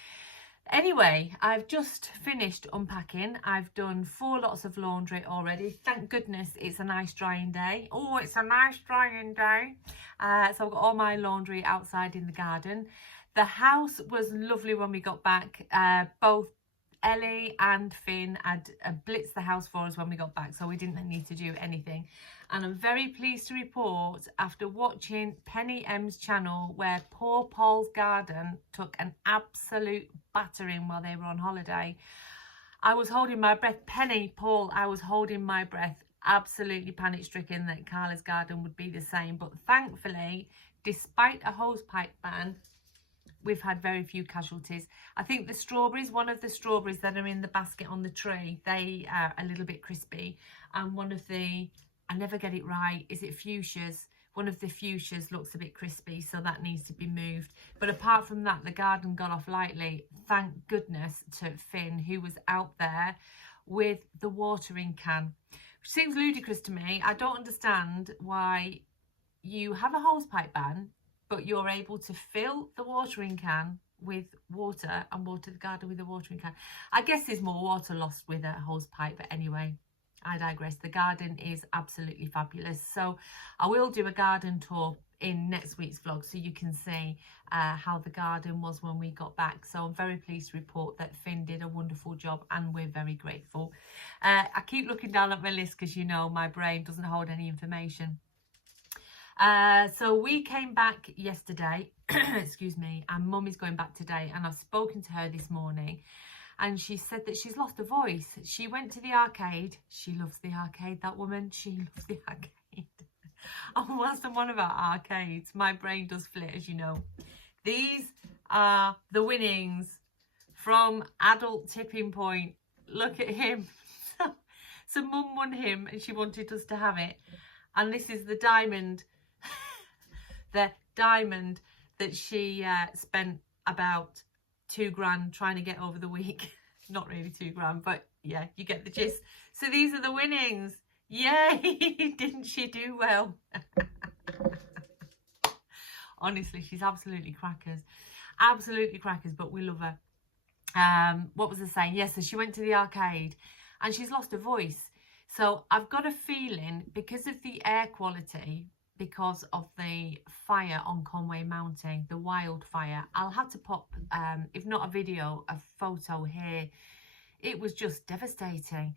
Anyway, I've just finished unpacking. I've done 4 lots of laundry already. Thank goodness it's a nice drying day. Oh, it's a nice drying day. So I've got all my laundry outside in the garden. The house was lovely when we got back. Both Ellie and Finn had blitzed the house for us when we got back, so we didn't need to do anything. And I'm very pleased to report, after watching Penny M's channel, where poor Paul's garden took an absolute battering while they were on holiday, I was holding my breath. Penny, Paul, I was holding my breath, absolutely panic stricken that Carla's garden would be the same. But thankfully, despite a hosepipe ban, we've had very few casualties. I think the strawberries, one of the strawberries that are in the basket on the tree, they are a little bit crispy. And one of the, I never get it right, is it fuchsias? One of the fuchsias looks a bit crispy, so that needs to be moved. But apart from that, the garden got off lightly. Thank goodness to Finn, who was out there with the watering can. Which seems ludicrous to me. I don't understand why you have a hosepipe ban, but you're able to fill the watering can with water and water the garden with a watering can. I guess there's more water lost with a hose pipe, but anyway, I digress. The garden is absolutely fabulous. So I will do a garden tour in next week's vlog so you can see how the garden was when we got back. So I'm very pleased to report that Finn did a wonderful job and we're very grateful. I keep looking down at my list because, you know, my brain doesn't hold any information. So we came back yesterday, excuse me, and Mum is going back today, and I've spoken to her this morning and she said that she's lost her voice. She went to the arcade. She loves the arcade, that woman. She loves the arcade. And whilst I'm on about arcades, my brain does flit, as you know. These are the winnings from Adult Tipping Point. Look at him. So Mum won him and she wanted us to have it. And this is the diamond. The diamond that she spent about £2 trying to get over the week. Not really £2, but yeah, you get the gist. So these are the winnings. Yay! Didn't she do well? Honestly, she's absolutely crackers. Absolutely crackers, but we love her. What was I saying? Yes, so she went to the arcade and she's lost her voice. So I've got a feeling, because of the air quality, because of the fire on Conwy Mountain, the wildfire, I'll have to pop, if not a video, a photo here. It was just devastating.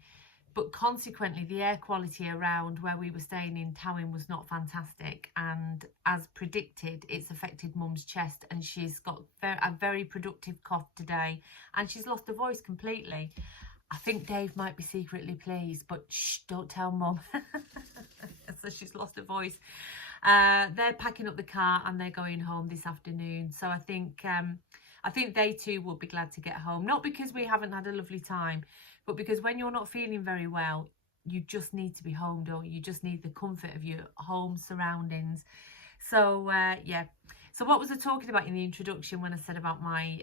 But consequently, the air quality around where we were staying in Towin was not fantastic. And as predicted, it's affected Mum's chest and she's got a very productive cough today. And she's lost her voice completely. I think Dave might be secretly pleased, but shh, don't tell Mum. So she's lost her voice. They're packing up the car and they're going home this afternoon. So I think they too will be glad to get home. Not because we haven't had a lovely time, but because when you're not feeling very well, you just need to be home, don't you? You just need the comfort of your home surroundings. So yeah. So what was I talking about in the introduction when I said about my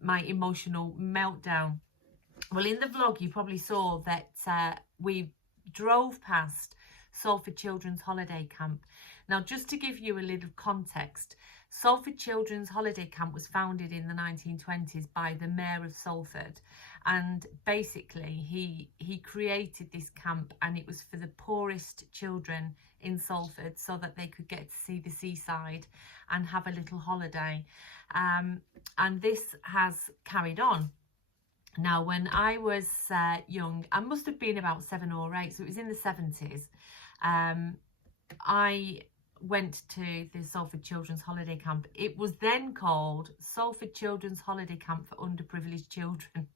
my emotional meltdown? Well, in the vlog you probably saw that we drove past Salford Children's Holiday Camp. Now, just to give you a little context, Salford Children's Holiday Camp was founded in the 1920s by the Mayor of Salford, and basically he created this camp, and it was for the poorest children in Salford so that they could get to see the seaside and have a little holiday. And this has carried on. Now, when I was young, I must have been about 7 or 8, so it was in the 70s. I went to the Salford Children's Holiday Camp. It was then called Salford Children's Holiday Camp for Underprivileged Children.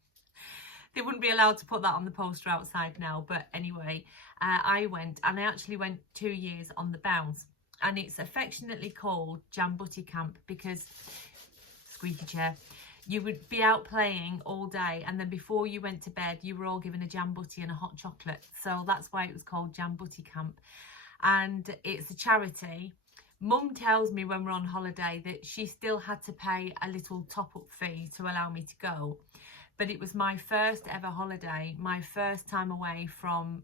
They wouldn't be allowed to put that on the poster outside now, but anyway, I went, and I actually went 2 years on the bounce, and it's affectionately called Jambutti Camp because, squeaky chair, you would be out playing all day, and then before you went to bed you were all given a jambutti and a hot chocolate. So that's why it was called Jambutti Camp, and it's a charity. Mum tells me when we're on holiday that she still had to pay a little top-up fee to allow me to go, but it was my first ever holiday, my first time away from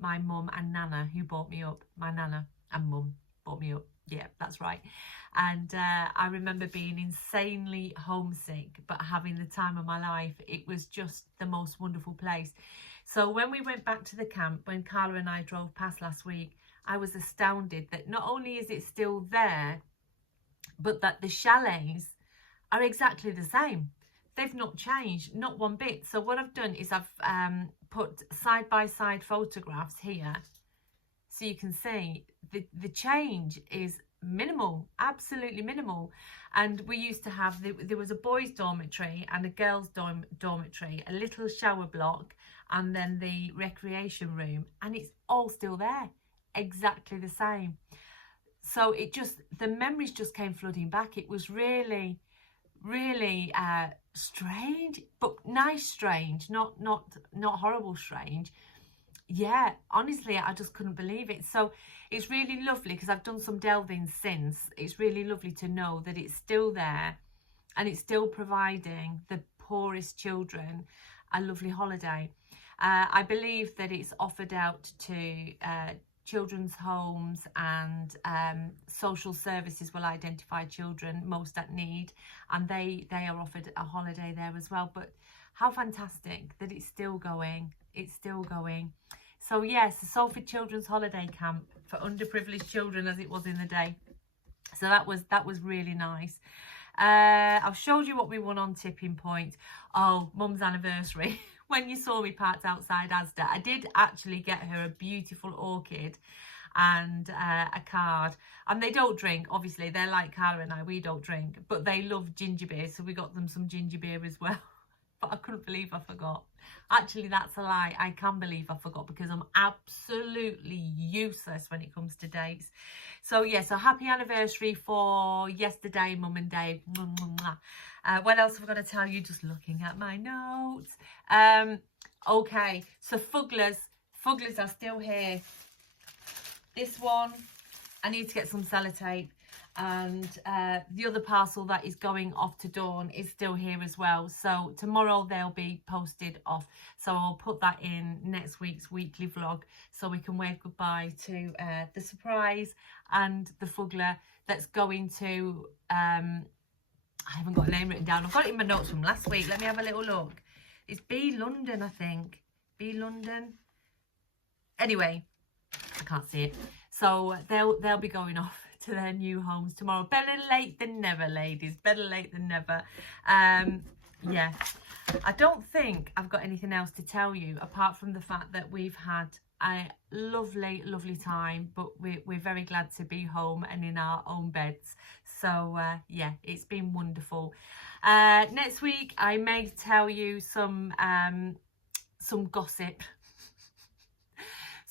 my mum and Nana, who brought me up. My Nana and Mum brought me up. Yeah, that's right. And I remember being insanely homesick, but having the time of my life. It was just the most wonderful place. So when we went back to the camp, when Carla and I drove past last week, I was astounded that not only is it still there, but that the chalets are exactly the same. They've not changed, not one bit. So what I've done is I've put side-by-side photographs here, so you can see the change is minimal, absolutely minimal. And we used to have, there was a boys' dormitory and a girls' dormitory, a little shower block, and then the recreation room, and it's all still there, exactly the same. So it just, the memories just came flooding back. It was really strange, but nice strange, not horrible strange. Yeah, honestly, I just couldn't believe it. So it's really lovely because I've done some delving since. It's really lovely to know that it's still there and it's still providing the poorest children a lovely holiday. I believe that it's offered out to children's homes, and social services will identify children most at need, and they are offered a holiday there as well. But how fantastic that it's still going. It's still going. So yes, the Salford Children's Holiday Camp for underprivileged children, as it was in the day. So that was really nice. I've showed you what we won on Tipping Point. Oh, Mum's anniversary. When you saw me parked outside Asda, I did actually get her a beautiful orchid and a card. And they don't drink, obviously. They're like Carla and I, we don't drink, but they love ginger beer, so we got them some ginger beer as well. But I couldn't believe I forgot. Actually, that's a lie. I can believe I forgot because I'm absolutely useless when it comes to dates. So yeah, so happy anniversary for yesterday, Mum and Dave. What else have I got to tell you? Just looking at my notes. Okay, so Fugglers are still here. This one, I need to get some sellotape. And the other parcel that is going off to Dawn is still here as well. So tomorrow they'll be posted off. So I'll put that in next week's weekly vlog so we can wave goodbye to the surprise and the Fuggler that's going to, I haven't got a name written down. I've got it in my notes from last week. Let me have a little look. It's B London, I think. B London. Anyway, I can't see it. So they'll be going off to their new homes tomorrow. Better late than never, ladies. Better late than never. Yeah, I don't think I've got anything else to tell you apart from the fact that we've had a lovely time, but we're very glad to be home and in our own beds. So yeah, it's been wonderful. Next week I may tell you some gossip.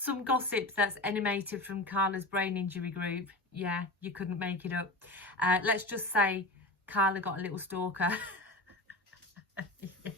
some gossip that's animated from Carla's brain injury group. Yeah, you couldn't make it up. Let's just say Carla got a little stalker. Yeah.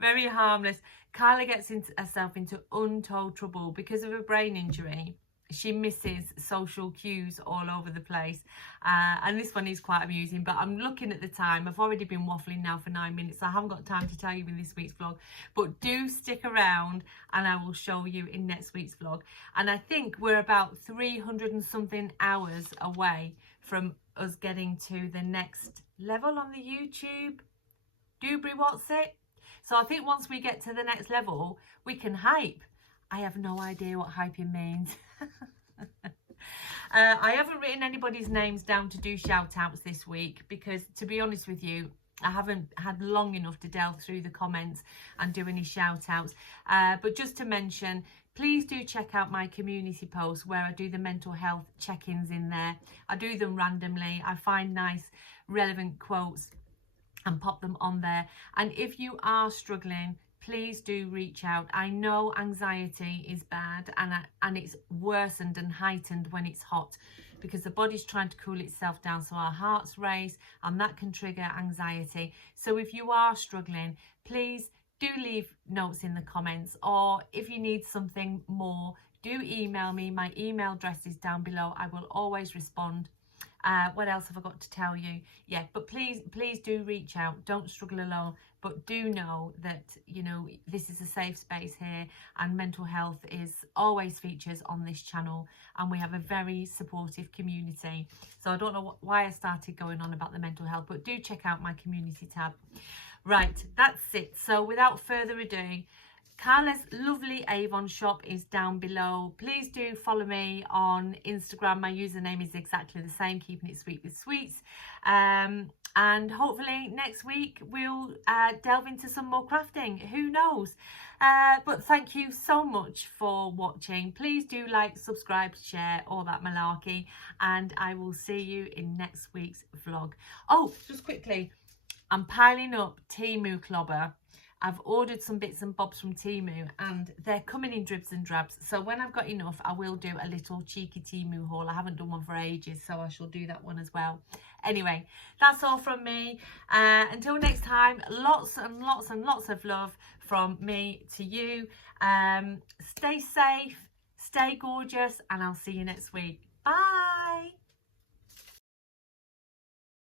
Very harmless. Carla gets herself into untold trouble because of her brain injury. She misses social cues all over the place, and this one is quite amusing, but I'm looking at the time. I've already been waffling now for 9 minutes, so I haven't got time to tell you in this week's vlog, but do stick around and I will show you in next week's vlog. And I think we're about 300 and something hours away from us getting to the next level on the YouTube doobry what's it. So I think once we get to the next level, we can hype. I have no idea what hyping means. I haven't written anybody's names down to do shout outs this week because, to be honest with you, I haven't had long enough to delve through the comments and do any shout outs. But just to mention, please do check out my community posts where I do the mental health check-ins in there. I do them randomly. I find nice relevant quotes and pop them on there. And if you are struggling, please do reach out. I know anxiety is bad, and it's worsened and heightened when it's hot because the body's trying to cool itself down, so our hearts race and that can trigger anxiety. So if you are struggling, please do leave notes in the comments, or if you need something more, do email me. My email address is down below. I will always respond. What else have I got to tell you? Yeah, but please do reach out. Don't struggle alone, but do know that, you know, this is a safe space here, and mental health is always features on this channel, and we have a very supportive community. So I don't know why I started going on about the mental health, but do check out my community tab. Right, that's it. So without further ado, Carla's lovely Avon shop is down below. Please do follow me on Instagram. My username is exactly the same, keeping it sweet with sweets. And hopefully next week we'll delve into some more crafting. Who knows? But thank you so much for watching. Please do like, subscribe, share, all that malarkey. And I will see you in next week's vlog. Oh, just quickly, I'm piling up Temu clobber. I've ordered some bits and bobs from Temu, and they're coming in dribs and drabs. So when I've got enough, I will do a little cheeky Temu haul. I haven't done one for ages, so I shall do that one as well. Anyway, that's all from me. Until next time, lots and lots and lots of love from me to you. Stay safe, stay gorgeous, and I'll see you next week. Bye.